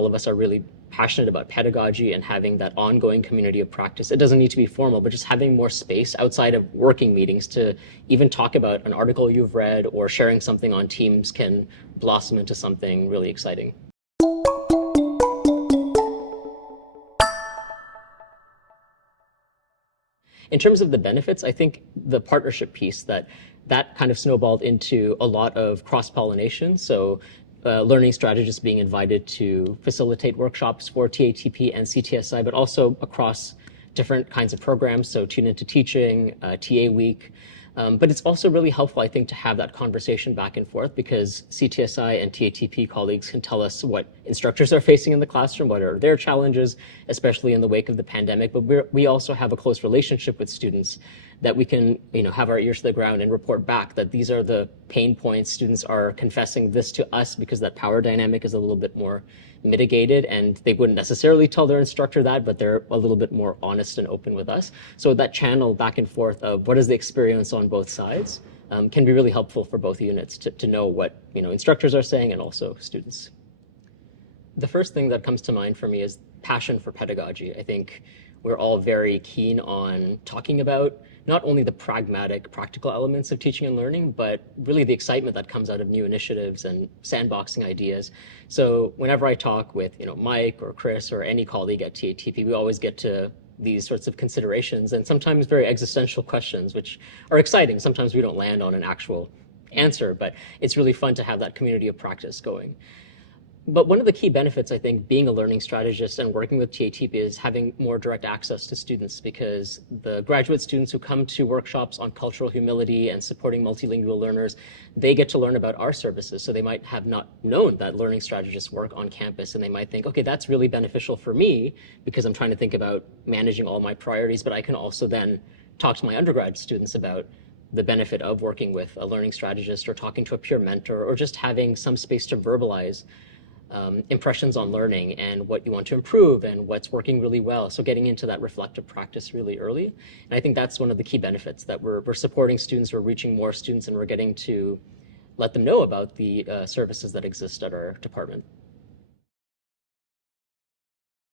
all of us are really passionate about pedagogy and having that ongoing community of practice. It doesn't need to be formal, but just having more space outside of working meetings to even talk about an article you've read or sharing something on Teams can blossom into something really exciting. In terms of the benefits, I think the partnership piece that kind of snowballed into a lot of cross-pollination. So learning strategists being invited to facilitate workshops for TATP and CTSI, but also across different kinds of programs. So Tune Into Teaching, TA Week. But it's also really helpful, I think, to have that conversation back and forth because CTSI and TATP colleagues can tell us what instructors are facing in the classroom, what are their challenges, especially in the wake of the pandemic. But we also have a close relationship with students that we can, have our ears to the ground and report back that these are the pain points. Students are confessing this to us because that power dynamic is a little bit more mitigated, and they wouldn't necessarily tell their instructor that, but they're a little bit more honest and open with us. So that channel back and forth of what is the experience on both sides can be really helpful for both units to know what instructors are saying and also students. The first thing that comes to mind for me is passion for pedagogy. I think we're all very keen on talking about not only the pragmatic, practical elements of teaching and learning, but really the excitement that comes out of new initiatives and sandboxing ideas. So whenever I talk with Mike or Chris or any colleague at TATP, we always get to these sorts of considerations and sometimes very existential questions, which are exciting. Sometimes we don't land on an actual answer, but it's really fun to have that community of practice going. But one of the key benefits, I think, being a learning strategist and working with TATP is having more direct access to students, because the graduate students who come to workshops on cultural humility and supporting multilingual learners, they get to learn about our services. So they might have not known that learning strategists work on campus, and they might think, okay, that's really beneficial for me because I'm trying to think about managing all my priorities, but I can also then talk to my undergrad students about the benefit of working with a learning strategist or talking to a peer mentor or just having some space to verbalize impressions on learning and what you want to improve and what's working really well. So getting into that reflective practice really early. And I think that's one of the key benefits, that we're supporting students, we're reaching more students, and we're getting to let them know about the services that exist at our department.